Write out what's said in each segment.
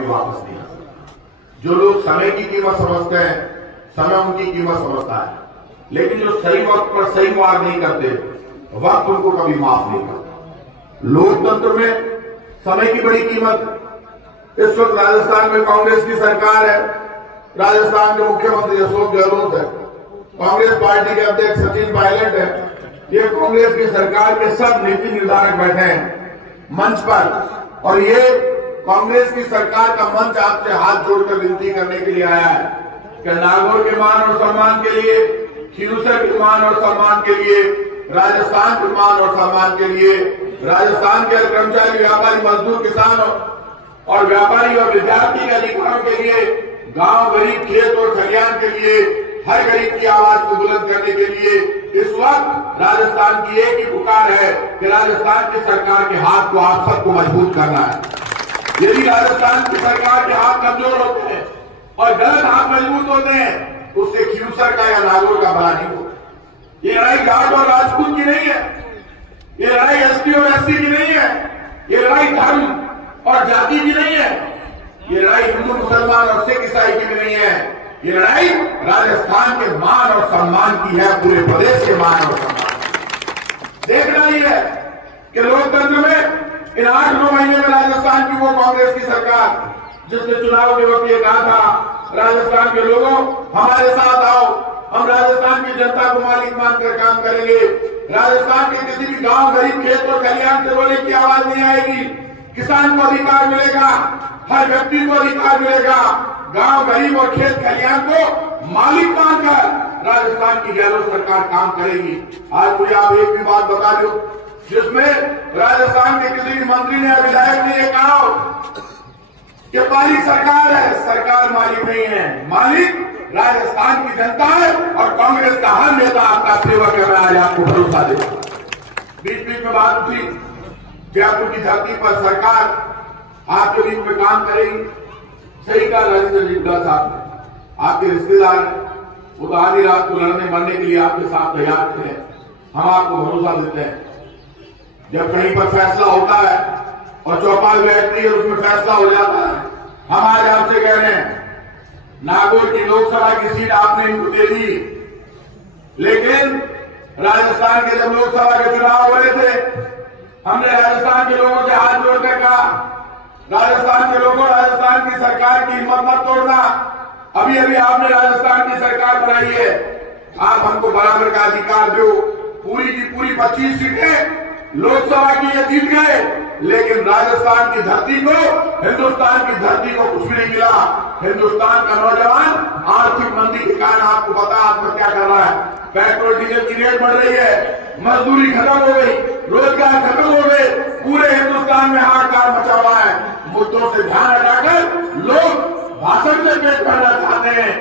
कभी वापस नहीं आ सकता। जो लोग समय की कीमत समझते हैं, समय उनकी कीमत समझता है, लेकिन जो सही वक्त पर सही वार नहीं करते, वक्त उनको कभी माफ नहीं करता। लोकतंत्र में समय की बड़ी कीमत। इस वक्त राजस्थान में कांग्रेस की सरकार है, राजस्थान के मुख्यमंत्री अशोक गहलोत है, कांग्रेस पार्टी के अध्यक्ष सचिन पायलट है। ये कांग्रेस की सरकार के सब नीति निर्धारक बैठे हैं मंच पर, और ये कांग्रेस की सरकार का मंच आपसे हाथ जोड़कर विनती करने के लिए आया है कि नागौर के मान और सम्मान के लिए, खींवसर के मान और सम्मान के लिए, राजस्थान के मान और सम्मान के लिए, राजस्थान के कर्मचारी, व्यापारी, मजदूर, किसान और व्यापारी और विद्यार्थी के अधिकारों के लिए, गांव, गरीब, खेत और खलिहान के लिए, हर गरीब की आवाज को बुलंद करने के लिए इस वक्त राजस्थान की एक ही पुकार है कि राजस्थान की सरकार के हाथ को आप सबको मजबूत करना है। यदि राजस्थान की सरकार के हाथ कमजोर होते हैं और गलत हाथ मजबूत होते हैं, उससे खींवसर का या नागौर का भला नहीं होता। ये लड़ाई जाट और राजपूत की नहीं है, ये लड़ाई एसटी और एससी की नहीं है, ये लड़ाई धर्म और जाति की नहीं है, ये लड़ाई हिंदू, मुसलमान और सिख ईसाई की भी नहीं है। ये लड़ाई राजस्थान के मान और सम्मान की है, पूरे प्रदेश के मान और सम्मान। देखना ही है कि लोकतंत्र में इन 8-9 महीने में राजस्थान की वो कांग्रेस की सरकार जिसने चुनाव के वक्त ये कहा था, राजस्थान के लोगों हमारे साथ आओ, हम राजस्थान की जनता को मालिक मानकर काम करेंगे। राजस्थान के किसी भी गांव, गरीब, खेत और खलिहान से रोने की आवाज नहीं आएगी। किसान को अधिकार मिलेगा, हर व्यक्ति को अधिकार मिलेगा। गांव, गरीब और खेत खलिहान को मालिक मानकर राजस्थान की गहलोत सरकार काम करेगी। आज मुझे आप एक भी बात बता दो जिसमें राजस्थान के किसी भी मंत्री ने, विधायक ने ये कहा कि मालिक सरकार है, सरकार मालिक नहीं है, मालिक राजस्थान की जनता है और कांग्रेस का हर नेता आपका सेवक है। मैं आज आपको भरोसा देता हूं। बीच बीच में बात उठी जयपुर की धरती पर सरकार आपके बीच में काम करेगी। सही कहा राजेंद्र जिंदा साहब ने, आपके रिश्तेदार वो तो आधी रात को लड़ने मरने के लिए आपके साथ तैयार थे। हम आपको भरोसा देते हैं, जब कहीं पर फैसला होता है और चौपाल बैठती है उसमें फैसला हो जाता है। हम आज आपसे कह रहे हैं, नागौर की लोकसभा की सीट आपने इनको दे दी, लेकिन राजस्थान के जब लोकसभा के चुनाव हो रहे थे, हमने राजस्थान के लोगों से हाथ जोड़कर कहा, राजस्थान के लोगों, राजस्थान की सरकार की हिम्मत मत तोड़ना। अभी अभी आपने राजस्थान की सरकार बनाई है, आप हमको बराबर का अधिकार दो। पूरी की पूरी 25 सीटें लोकसभा की ये जीत गए, लेकिन राजस्थान की धरती को, हिंदुस्तान की धरती को कुछ भी नहीं मिला। हिंदुस्तान का नौजवान आर्थिक मंदी के कारण आपको पता आत्महत्या कर रहा है, पेट्रोल डीजल की रेट बढ़ रही है, मजदूरी खत्म हो गई, रोजगार खत्म हो गए, पूरे हिंदुस्तान में हाहाकार मचा हुआ है। मुद्दों से ध्यान हटाकर लोग भाषण से पेट भरना चाहते हैं।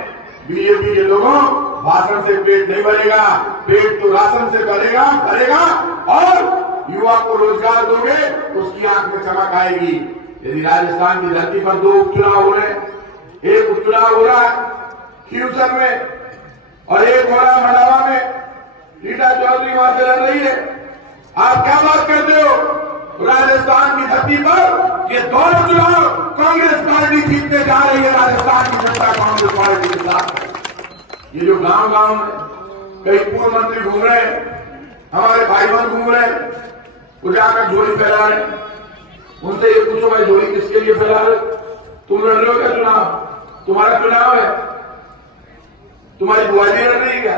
बीजेपी के लोगों, भाषण से पेट नहीं भरेगा, पेट तो राशन से भरेगा और युवा को रोजगार दोगे उसकी आंख में चमक आएगी। यदि राजस्थान की धरती पर 2 उपचुनाव हो रहे, एक उपचुनाव हो रहा है खींवसर में और एक हो रहा है मंडावा में, रीटा चौधरी वहां से लड़ रही है, आप क्या बात करते हो? राजस्थान की धरती पर ये दोनों चुनाव कांग्रेस पार्टी जीतने जा रही है। राजस्थान की जनता कांग्रेस पार्टी के साथ। ये जो गांव गांव में कई पूर्व मंत्री घूम रहे हैं, हमारे भाई बहन घूम रहे हैं, वो जाकर झोली फैला रहे, उनसे ये पूछो भाई झोली किसके लिए फैला रहे? तुम लड़ रहे हो क्या चुनाव? तुम्हारा चुनाव है, तुम्हारी बुआई लड़ रही है क्या?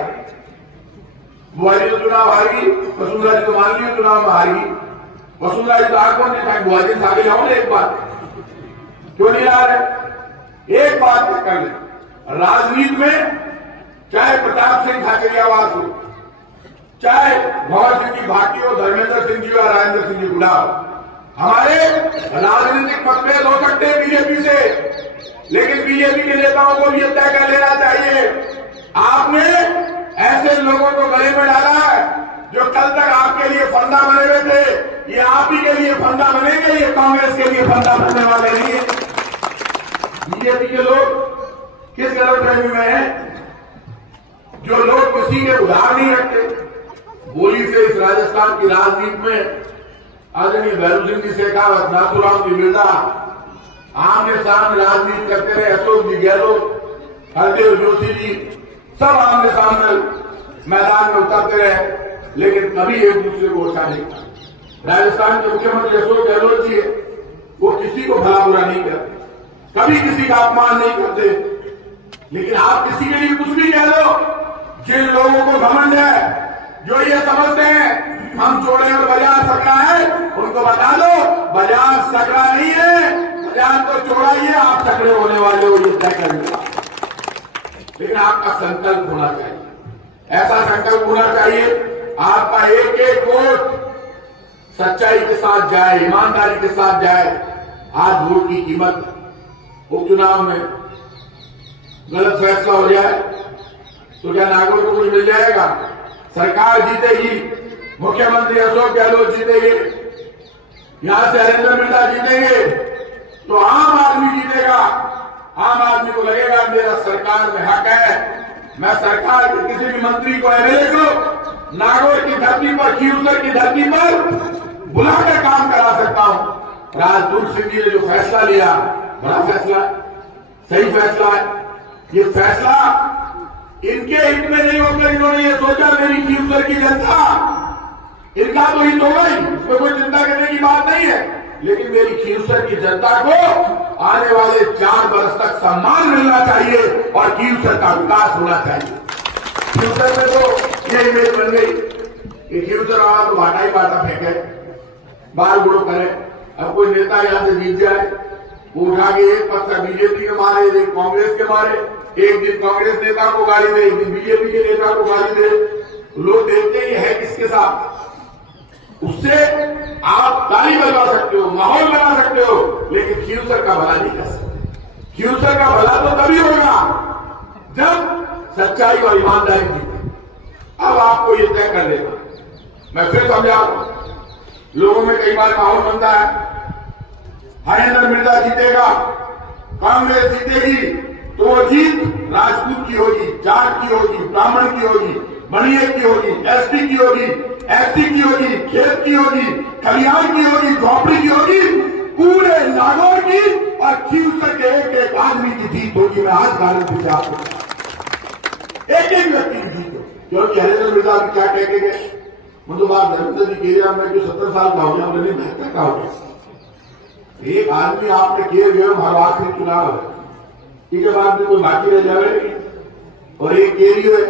बुआई तो चुनाव हारेगी, वसुंधरा जी तो मान ली चुनाव में हारेगी। वसुंधरा जी तो आग कौन था, बुआई से आगे जाओ ना, एक बात क्यों नहीं ला रहे? एक बात कर ले, राजनीति में चाहे प्रताप सिंह खाचरियावास हो, चाहे भगत सिंह की भाटी हो, धर्मेंद्र सिंह जी और राजेंद्र सिंह जी गुलाब, हमारे राजनीतिक मतभेद हो सकते हैं बीजेपी से, लेकिन बीजेपी के नेताओं को भी तय कर लेना चाहिए। आपने ऐसे लोगों को गले में डाला है जो कल तक आपके लिए फंदा बने हुए थे, ये आप ही के लिए फंदा बनेंगे, ये कांग्रेस के लिए फंदा बनने वाले नहीं है। बीजेपी के लोग किस गलतफहमी में हैं? जो लोग किसी के उधार नहीं रखते, बोली से इस राजस्थान की राजनीति में आदरणीय भैरू सिंह जी शेखावत, नाथूराम की मिर्जा, आमने सामने राजनीति करते रहे। अशोक जी गहलोत, हरदेव जोशी जी सब आमने सामने मैदान में उतरते रहे, लेकिन कभी एक दूसरे को ओछा नहीं किया। राजस्थान के मुख्यमंत्री अशोक गहलोत जी वो किसी को भला बुरा नहीं करते, कभी किसी का अपमान नहीं करते। लेकिन आप किसी के लिए कुछ भी कह दो, जिन लोगों को घमंड है, जो ये समझते हैं हम चोड़े और बाजार सकड़ा है, उनको बता दो बाजार सकड़ा नहीं है, बाजार तो चौड़ा ही है, आप सकड़े होने वाले हो, ये तय कर लिया। लेकिन आपका संकल्प होना चाहिए, ऐसा संकल्प होना चाहिए आपका एक एक वोट सच्चाई के साथ जाए, ईमानदारी के साथ जाए। आज वोट की कीमत, उपचुनाव में गलत फैसला हो जाए तो क्या नागौर को कुछ मिल जाएगा? सरकार जीतेगी, मुख्यमंत्री अशोक गहलोत जीतेंगे, यहां से हरेंद्र मिर्जा जीतेंगे, तो आम आदमी जीतेगा। आम आदमी को लगेगा मेरा सरकार में हक है, मैं सरकार के किसी भी मंत्री को, एमएलए को नागौर की धरती पर, खीवसर की धरती पर बुलाकर काम करा सकता हूं। राजदूत सिंह जी ने जो फैसला लिया, बड़ा फैसला, सही फैसला है। ये फैसला इनके हित में नहीं होकर इन्होंने ये सोचा मेरी खीवसर की जनता, इनका तो हित होगा ही, उसमें कोई चिंता करने की बात नहीं है, लेकिन मेरी खीवसर की जनता को आने वाले 4 वर्ष तक सम्मान मिलना चाहिए और खीवसर का विकास होना चाहिए। खीवसर में तो ये इमेज बन गई कि खीवसर वाला तो बाटा ही बाटा फेंके, बाल बुड़ो करे। अब कोई नेता यहां से जीत जाए, वो उठा के एक पत्थर बीजेपी के मारे, एक कांग्रेस के मारे, एक दिन कांग्रेस नेता को गाली दे, एक दिन बीजेपी के नेता को गाली दे, लोग देखते ही है किसके साथ। उससे आप ताली बजवा सकते हो, माहौल बना सकते हो, लेकिन खीवसर का भला नहीं कर सकते। खीवसर का भला तो तभी होगा जब सच्चाई और ईमानदारी जीते। अब आपको ये तय कर लेना, मैं फिर समझा रहा हूं, लोगों में कई बार माहौल बनता है हरेंद्र मिर्जा जीतेगा, कांग्रेस जीतेगी, तो वो जीत राजपूत की होगी, जाट की होगी, ब्राह्मण की होगी, बनिए की होगी, एसटी की होगी, एससी की होगी, खेत की होगी, खलिहान की होगी, झोपड़ी की होगी, पूरे नागौर की और खीवसर के एक एक आदमी की जीत होगी। मैं आज गारंटी से आपको एक एक व्यक्ति की जीत होगी, क्योंकि हरेंद्र मिर्जा क्या कह के गए, मुझे बात धर्मेंद्र जी कह रहा, मैं जो 70 साल का हो गया, मैंने 72 का हो गया। एक आदमी आपने किए गए हर आखिरी चुनाव है, ठीक है, बाद में कोई बाकी रह जाए, और एक कह रही है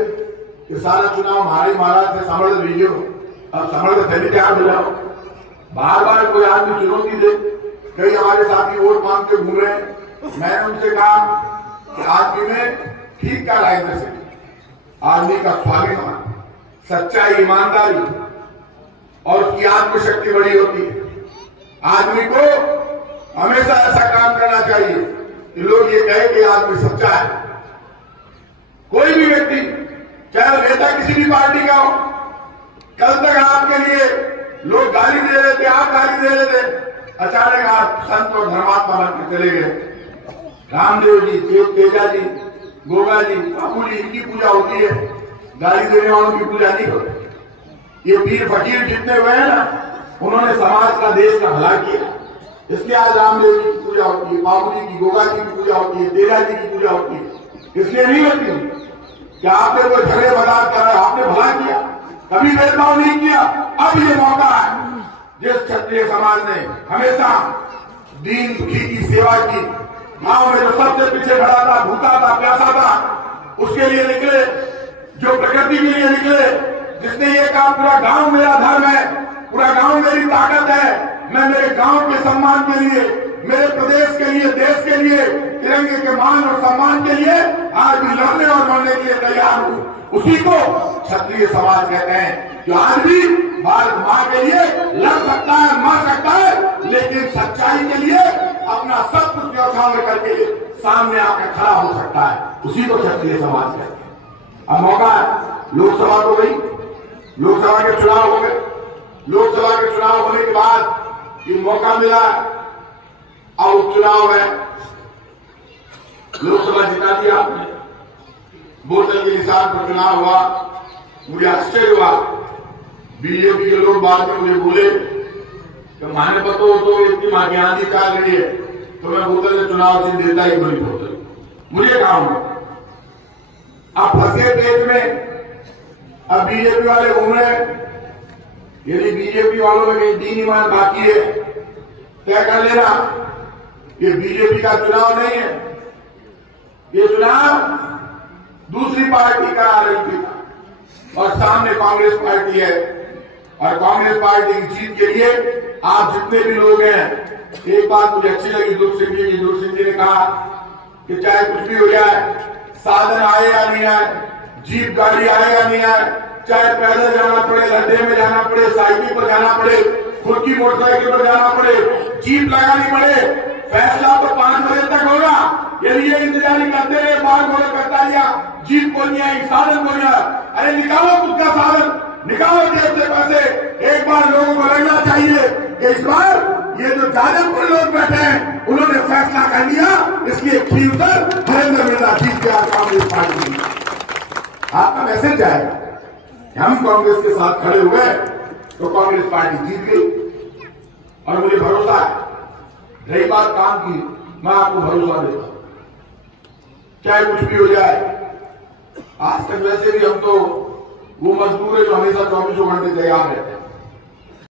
कि सारा चुनाव हमारे महाराज से समझ लीजिए, अब समझ के पहले क्या हो जाओ। बार बार कोई आदमी चुनौती दे, कई हमारे साथी वोट मांग के घूम रहे हैं, मैंने उनसे कहा कि आदमी में ठीक क्या राय दे सके, आदमी का स्वाभिमान, सच्चाई, ईमानदारी और उसकी आत्मशक्ति बड़ी होती है। आदमी को हमेशा ऐसा काम करना चाहिए कि लोग ये कहे कि आदमी सच्चा है। कोई भी व्यक्ति, चाहे नेता किसी भी पार्टी का हो, कल तक आपके लिए लोग गाली दे रहे थे, आप गाली दे रहे थे, अचानक आप संत और धर्मात्मा बनकर चले गए। रामदेव जी, तेजा जी, गोगा जी, बापू जी, इनकी पूजा होती है, गाली देने वालों की पूजा नहीं होती। ये पीर फकीर जितने हुए हैं ना, उन्होंने समाज का, देश का भला किया, इसलिए आज रामदेव जी की पूजा होती है, बाबू जी की, गोगा जी की पूजा होती है, तेजा जी की पूजा होती है। इसलिए नहीं होती कि आपने कोई झगड़े बर्दाश्त करा, आपने भला किया, कभी भेदभाव नहीं किया। अब ये मौका है जिस क्षत्रिय समाज ने हमेशा दीन दुखी की सेवा की, गांव में जो सबसे पीछे खड़ा था, भूखा था, प्यासा था, उसके लिए निकले, जो प्रकृति के लिए निकले, जिसने ये कहा पूरा गांव मेरा धर्म है, पूरा गांव मेरी ताकत है, मैं मेरे गांव के सम्मान के लिए, मेरे प्रदेश के लिए, देश के लिए, तिरंगे के मान और सम्मान के लिए आज भी लड़ने और मरने के लिए तैयार हूं। उसी को क्षत्रिय समाज कहते हैं, जो आज भी भारत मां के लिए लड़ सकता है, मर सकता है, लेकिन सच्चाई के लिए अपना सब कुछ न्यौछावर करके सामने आकर खड़ा हो सकता है। उसी को क्षत्रिय समाज कहते हैं। अब मौका है, लोकसभा को गई, लोकसभा के चुनाव हो गए, लोकसभा के चुनाव होने के बाद ये मौका मिला, अब उपचुनाव है, लोकसभा जिता दिया आपने, बोतल के निशान पर चुनाव हुआ। मुझे आश्चर्य हुआ, बीजेपी के लोग बाद में मुझे बोले कि माने पता हो तो इतनी मां आंधी चाल रही है, तो मैं बोतल से चुनाव चिन्ह देता ही कोई बोतल, मुझे कहा होगा। अब फंसे पेट में, अब बीजेपी वाले घूम रहे। यदि बीजेपी वालों में कहीं दीन ईमान बाकी है, तय कर लेना, ये बीजेपी का चुनाव नहीं है, ये चुनाव दूसरी पार्टी का, आरएलपी का, और सामने कांग्रेस पार्टी है। और कांग्रेस पार्टी की जीत के लिए आप जितने भी लोग हैं, एक बात मुझे अच्छी लगी दुर्ग सिंह जी की। दुर्ग सिंह जी ने कहा कि चाहे कुछ भी हो जाए, साधन आए या नहीं आए, जीप गाड़ी आए या नहीं आए, चाहे पैदल जाना पड़े, लड्डे में जाना पड़े, साइकिल पर जाना पड़े, खुद की मोटरसाइकिल पर जाना पड़े, जीप लगानी पड़े, फैसला तो 5 बजे तक होगा। यदि ये इंतजारी करते रहे, बार बोले करता लिया, जीप को नहीं आई, साधन को नहीं आया, अरे निकालो खुद का साधन, निकालो जेब से पैसे। एक बार लोगों को लगना चाहिए कि इस बार ये जो जादवपुर लोग बैठे हैं, उन्होंने फैसला कर लिया, इसकी एक खीर पर हरेंद्र मीणा जीत गया कांग्रेस पार्टी। आपका मैसेज जाएगा, हम कांग्रेस के साथ खड़े हुए तो कांग्रेस पार्टी जीत गई। और मुझे भरोसा है, रही बात काम की, मैं आपको भरोसा देता हूं, चाहे कुछ भी हो जाए। आज तक वैसे भी हम तो वो मजदूर है जो हमेशा 24 घंटे तैयार रहते हैं।